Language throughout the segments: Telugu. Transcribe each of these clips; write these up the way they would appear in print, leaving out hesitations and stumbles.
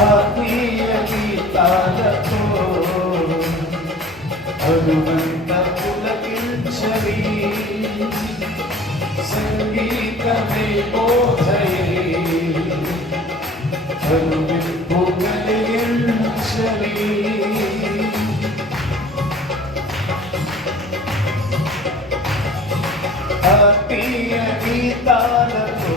ఆత్మీయ గీతాలతో హనుమంత పులకించవి సంగీతమే బోధయే హనుమింపు కలిగించవి ఆత్మీయ గీతాలతో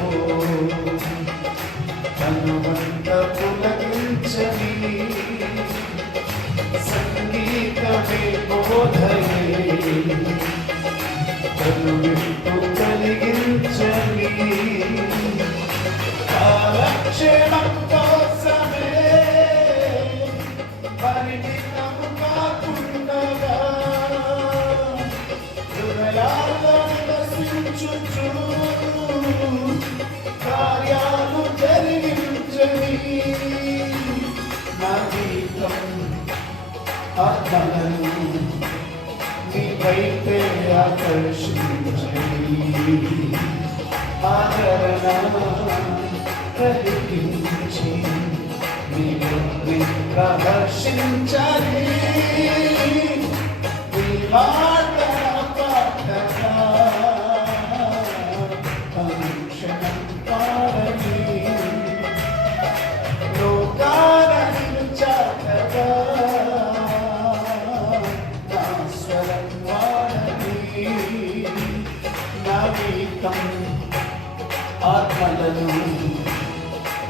హనుమంత పులకించవి సంగీతమే బోధయే హనుమింపు కలిగించవి కాలక్షేమం కోసమే పరిమితము కాకుండగా హృదయాల్లో నివసించుచు కార్యాలు జరిగించని నా గీతం ఆత్మలను నీ వైపే ఆకర్షించని ఆదరణ కలిగించి నీలో ప్రదర్శించని నీ మాట పాటగా అనుక్షణం పాడని లోకాన నిలుచాటగా నా స్వరం వాడని నా గీతం ఆత్మలను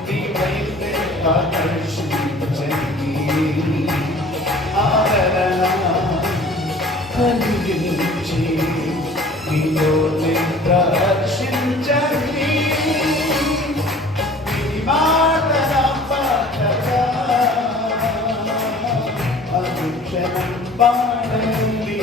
నీ వైపే ఆకర్షించని ఆదరణ కలిగించి నీలోనే ప్రదర్శించని నీ మాట పాటగా అనుక్షణం పాడని